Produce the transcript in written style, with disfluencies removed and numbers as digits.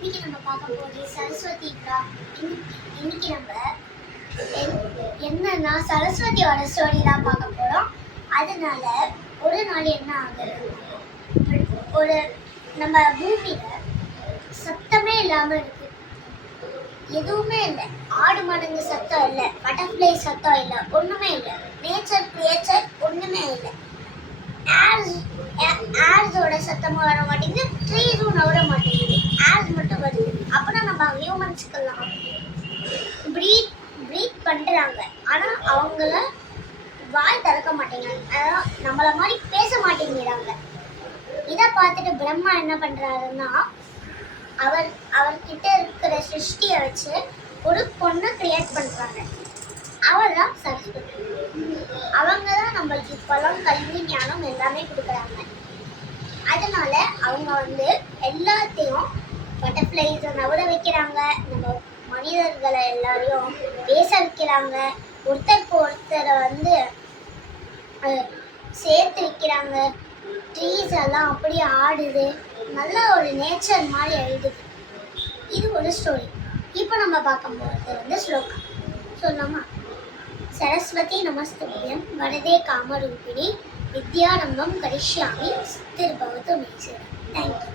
இன்னைக்கு நம்ம பார்க்க போறது சரஸ்வதிக்கா. இன்னைக்கு நம்ம என்னன்னா சரஸ்வதியோட ஸ்டோரி தான் பார்க்க போறோம். அதனால ஒரு நாள் என்ன ஆகுது, ஒரு நம்ம பூமியில சத்தமே இல்லாம இருக்கு, எதுவுமே இல்லை. ஆடு மாடுங்க சத்தம் இல்லை, பட்டர்ஃப்ளை சத்தம் இல்லை, ஒண்ணுமே இல்லை. நேச்சர் கிரியேச்சர் ஒண்ணுமே இல்லை. ஏர்ஸோட சத்தமும் வர மாட்டேங்குது, ட்ரீஸும் நவர மாட்டேங்குது. ஏர்ஸ் மட்டும் வருது. அப்பனா நம்ம ஹியூமன்ஸ்க்கெல்லாம் ப்ரீத் பண்றாங்க, ஆனா அவங்கள வாய் திறக்க மாட்டேங்கிறாங்க. அதான் நம்மள மாதிரி பேச மாட்டேங்கிறாங்க. இதை பார்த்துட்டு பிரம்மா என்ன பண்றாருன்னா, அவர்கிட்ட இருக்கிற சிருஷ்டியை வச்சு ஒரு பொண்ணை கிரியேட் பண்றாங்க. அவள் தான் சரஸ்வதி. அவங்க தான் நம்மளுக்கு இப்பெல்லாம் கல்வி ஞானம் எல்லாமே கொடுக்குறாங்க. அதனால அவங்க எல்லாத்தையும் பட்டர்ஃப்ளைஸை நவர வைக்கிறாங்க, நம்ம மனிதர்களை எல்லாரையும் பேச வைக்கிறாங்க, ஒருத்தருக்கு ஒருத்தரை சேர்த்து வைக்கிறாங்க. ட்ரீஸ் எல்லாம் அப்படியே ஆடுது, நல்ல ஒரு நேச்சர் மாதிரி எழுதுது. இது ஒரு ஸ்டோரி. இப்போ நம்ம பார்க்க போகிறது ஸ்லோகா. சொன்னோமா? सरस्वती नमस्तुभ्यं वरदे कामरूपिणी विद्यारम्भं करिष्यामि सिद्धिर्भवतु मे। Thank you.